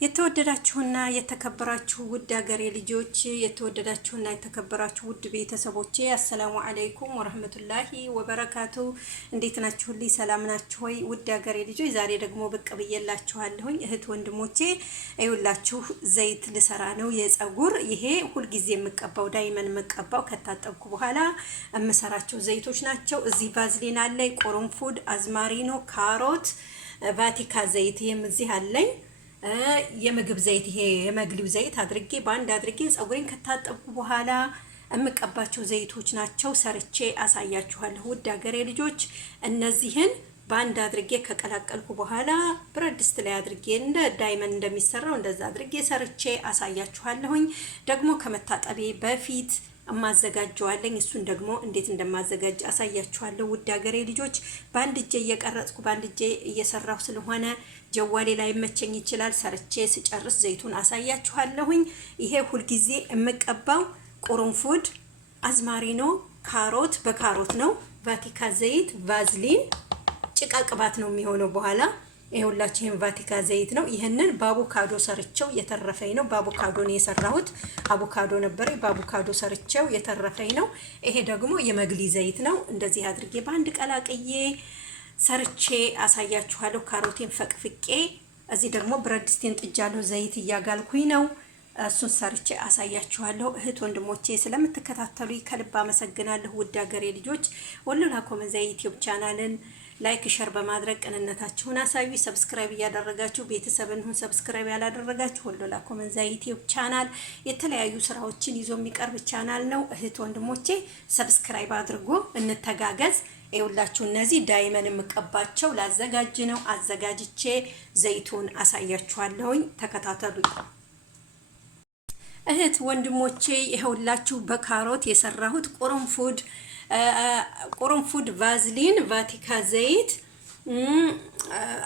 የተወደዳችሁና የተከበራችሁ ውድ ሀገሬ ልጆች የተወደዳችሁና የተከበራችሁ ውድ ቤተሰቦቼ አሰላሙ አለይኩም ወራህመቱላሂ ወበረካቱ። እንዴት ናችሁልኝ? ሰላም ናችሁ ወይ? ውድ ሀገሬ ልጆች ዛሬ ደግሞ ብቅ ብዬላችኋለሁኝ እህት ወንድሞቼ። አይውላችሁ ዘይት ልሰራ ነው የፀጉር። ይሄ ሁልጊዜ የምቀባው ዳይመን የምቀባው ከታጠብኩ በኋላ የምሰራቸው ዘይቶች ናቸው። እዚህ ቫዝሊን አለኝ፣ ቆሮንፉድ፣ አዝማሪኖ፣ ካሮት፣ ቫቲካ ዘይት ይሄም እዚህ አለኝ። የምግብ ዘይት ይሄ የመግሊው ዘይት አድርጌ ባንድ አድርጌ ፀጉሬን ከታጠብኩ በኋላ እምቀባቸው ዘይቶች ናቸው። ሰርቼ አሳያችኋለሁ ውድ ሀገሬ ልጆች። እነዚህን ባንድ አድርጌ ከቀላቀልኩ በኋላ ብረት ድስት ላይ አድርጌ እንደ ዳይመንድ እንደሚሰራው እንደዛ አድርጌ ሰርቼ አሳያችኋለሁኝ። ደግሞ ከመታጠቤ በፊት ማዘጋጀዋለኝ እሱን ደግሞ እንዴት እንደማዘጋጅ አሳያችኋለሁ ውድ ሀገሬ ልጆች። ባንድ እጄ እየቀረጽኩ ባንድ እጄ እየሰራሁ ስለሆነ ጀዋሌ ላይ መቸኝ ይችላል። ሰርቼ ስጨርስ ዘይቱን አሳያችኋለሁኝ። ይሄ ሁልጊዜ የምቀባው ቆሮንፉድ፣ አዝማሪኖ፣ ካሮት በካሮት ነው። ቫቲካ ዘይት፣ ቫዝሊን፣ ጭቃ ቅባት ነው የሚሆነው በኋላ። ይሄውላችሁ ይሄን ቫቲካ ዘይት ነው። ይሄንን በአቮካዶ ሰርቼው የተረፈኝ ነው። በአቮካዶ ነው የሰራሁት። አቮካዶ ነበር በአቮካዶ ሰርቼው የተረፈኝ ነው። ይሄ ደግሞ የመግሊ ዘይት ነው። እንደዚህ አድርጌ በአንድ ቀላቅዬ ሰርቼ አሳያችኋለሁ። ካሮቴን ፈቅፍቄ እዚህ ደግሞ ብረት ድስቴን ጥጃለሁ። ዘይት እያጋልኩኝ ነው። እሱን ሰርቼ አሳያችኋለሁ። እህት ወንድሞቼ ስለምትከታተሉኝ ከልብ አመሰግናለሁ። ውድ ሀገሬ ልጆች ወሎላ ኮመንዛ ዩቲዩብ ቻናልን ላይክ ሸር በማድረግ ቅንነታችሁን አሳዩ። ሰብስክራይብ እያደረጋችሁ ቤተሰብን ሁን። ሰብስክራይብ ያላደረጋችሁ ወሎላ ኮመንዛ ዩቲዩብ ቻናል የተለያዩ ስራዎችን ይዞ የሚቀርብ ቻናል ነው። እህት ወንድሞቼ ሰብስክራይብ አድርጎ እንተጋገዝ። ይኸውላችሁ እነዚህ ዳይመን የምቀባቸው ላዘጋጅ ነው። አዘጋጅቼ ዘይቱን አሳያችኋለሁኝ። ተከታተሉኝ እህት ወንድሞቼ። ይኸውላችሁ በካሮት የሰራሁት ቆሮንፉድ፣ ቫዝሊን፣ ቫቲካ ዘይት፣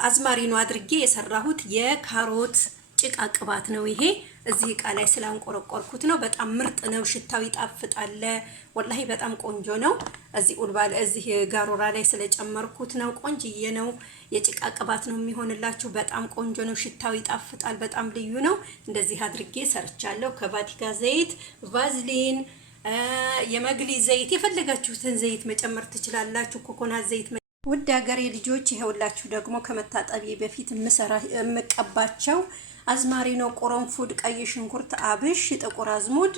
አዝማሪኖ አድርጌ የሰራሁት የካሮት ጭቃ ቅባት ነው። ይሄ እዚህ እቃ ላይ ስላንቆረቆርኩት ነው። በጣም ምርጥ ነው። ሽታው ይጣፍጣል። ወላሂ በጣም ቆንጆ ነው። እዚህ ኡልባለ እዚህ ጋሮራ ላይ ስለጨመርኩት ነው። ቆንጅዬ ነው። የጭቃ ቅባት ነው የሚሆንላችሁ። በጣም ቆንጆ ነው። ሽታው ይጣፍጣል። በጣም ልዩ ነው። እንደዚህ አድርጌ ሰርቻለሁ። ከቫቲካ ዘይት፣ ቫዝሊን፣ የመግሊ ዘይት የፈለጋችሁትን ዘይት መጨመር ትችላላችሁ። ኮኮናት ዘይት። ውድ ሀገሬ ልጆች ይሄውላችሁ ደግሞ ከመታጠቢ በፊት የምቀባቸው አዝማሪኖ፣ ቆሮንፉድ፣ ቀይ ሽንኩርት፣ አብሽ፣ ጥቁር አዝሙድ።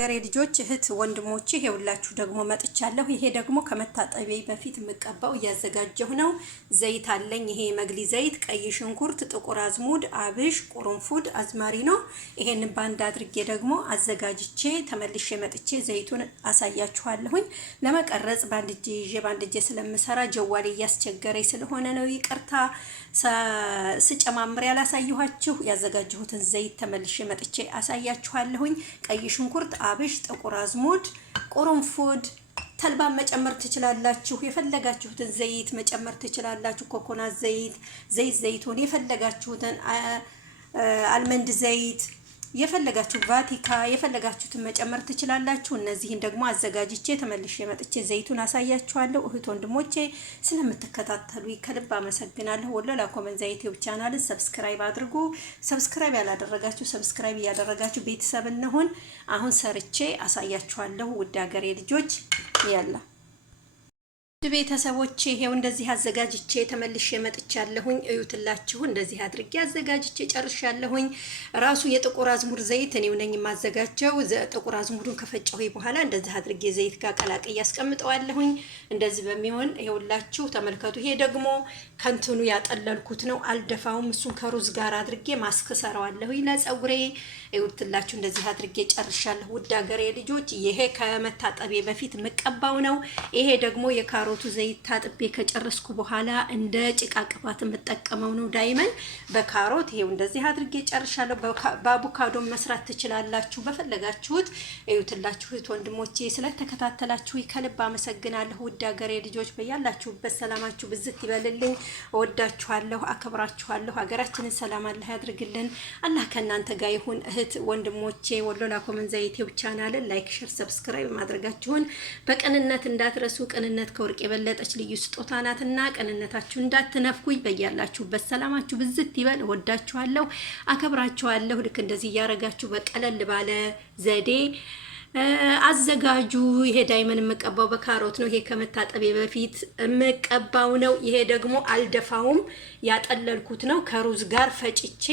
ሀገሬ ልጆች እህት ወንድሞቼ ይሄውላችሁ ደግሞ መጥቻለሁ። ይሄ ደግሞ ከመታጠቢ በፊት የምቀባው እያዘጋጀሁ ነው። ዘይት አለኝ። ይሄ መግሊ ዘይት፣ ቀይ ሽንኩርት፣ ጥቁር አዝሙድ፣ አብሽ፣ ቆሮንፉድ፣ አዝማሪኖ። ይሄንን ባንድ አድርጌ ደግሞ አዘጋጅቼ ተመልሼ መጥቼ ዘይቱን አሳያችኋለሁኝ። ለመቀረጽ ባንድ እጄ ይዤ ባንድ እጄ ስለምሰራ ጀዋሌ እያስቸገረኝ ስለሆነ ነው። ይቅርታ ስጨማምር ያላሳየኋችሁ። ያዘጋጀሁትን ዘይት ተመልሼ መጥቼ አሳያችኋለሁኝ። ቀይ ሽንኩርት፣ አብሽ፣ ጥቁር አዝሙድ፣ ቆሮንፉድ፣ ተልባ መጨመር ትችላላችሁ። የፈለጋችሁትን ዘይት መጨመር ትችላላችሁ። ኮኮናት ዘይቱን የፈለጋችሁትን አልመንድ ዘይት የፈለጋችሁ ቫቲካ የፈለጋችሁትን መጨመር ትችላላችሁ። እነዚህን ደግሞ አዘጋጅቼ ተመልሼ መጥቼ ዘይቱን አሳያችኋለሁ። እህት ወንድሞቼ ስለምትከታተሉ ከልብ አመሰግናለሁ። ወሎላ ኮመንዛ ዩቲዩብ ቻናልን ሰብስክራይብ አድርጉ። ሰብስክራይብ ያላደረጋችሁ ሰብስክራይብ እያደረጋችሁ ቤተሰብ እንሁን። አሁን ሰርቼ አሳያችኋለሁ ውድ ሀገሬ ልጆች። ያላ ቤተሰቦቼ ይሄው እንደዚህ አዘጋጅቼ ተመልሼ መጥቻለሁኝ። እዩትላችሁ እንደዚህ አድርጌ አዘጋጅቼ ጨርሻለሁኝ። ራሱ የጥቁር አዝሙድ ዘይት እኔው ነኝ የማዘጋጀው። ጥቁር አዝሙዱን ከፈጨሁ በኋላ እንደዚህ አድርጌ ዘይት ጋር ቀላቅዬ ያስቀምጠዋለሁኝ። እንደዚህ በሚሆን ይኸውላችሁ ተመልከቱ። ይሄ ደግሞ ከንትኑ ያጠለልኩት ነው። አልደፋውም። እሱን ከሩዝ ጋር አድርጌ ማስክ ሰራዋለሁኝ ለፀጉሬ። እዩትላችሁ እንደዚህ አድርጌ ጨርሻለሁ ውድ ሀገሬ ልጆች። ይሄ ከመታጠቤ በፊት የምቀባው ነው። ይሄ ደግሞ የካሮቱ ዘይት ታጥቤ ከጨረስኩ በኋላ እንደ ጭቃ ቅባት የምጠቀመው ነው ዳይመን በካሮት። ይሄው እንደዚህ አድርጌ ጨርሻለሁ። በአቮካዶ መስራት ትችላላችሁ በፈለጋችሁት። እዩትላችሁ እህት ወንድሞቼ ስለተከታተላችሁ ከልብ አመሰግናለሁ ውድ ሀገሬ ልጆች። በያላችሁበት ሰላማችሁ ብዝት ይበልልኝ። እወዳችኋለሁ፣ አከብራችኋለሁ። ሀገራችንን ሰላም አላህ ያድርግልን። አላህ ከእናንተ ጋር ይሁን። እህት ወንድሞቼ ወሎላ ኮመንዛ ዩቲዩብ ቻናልን ላይክ ሼር ሰብስክራይብ ማድረጋችሁን በቅንነት እንዳትረሱ። ቅንነት ከወርቅ ከወርቅ የበለጠች ልዩ ስጦታ ናትና ቅንነታችሁ እንዳትነፍኩኝ። በያላችሁበት ሰላማችሁ ብዝት ይበል። ወዳችኋለሁ፣ አከብራችኋለሁ። ልክ እንደዚህ እያረጋችሁ በቀለል ባለ ዘዴ አዘጋጁ። ይሄ ዳይመን የምቀባው በካሮት ነው። ይሄ ከመታጠቤ በፊት የምቀባው ነው። ይሄ ደግሞ አልደፋውም፣ ያጠለልኩት ነው። ከሩዝ ጋር ፈጭቼ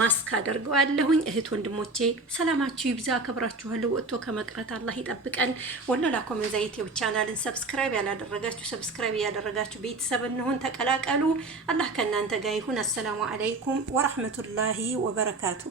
ማስክ አደርገዋለሁኝ። እህት ወንድሞቼ ሰላማችሁ ይብዛ፣ አከብራችኋለሁ። ወጥቶ ከመቅረት አላህ ይጠብቀን። ወለላ ኮሜንዛ ዩቲዩብ ቻናልን ሰብስክራይብ ያላደረጋችሁ ሰብስክራይብ ያደረጋችሁ ቤተሰብ እንሁን፣ ተቀላቀሉ። አላህ ከእናንተ ጋር ይሁን። አሰላሙ አለይኩም ወራህመቱላሂ ወበረካቱ።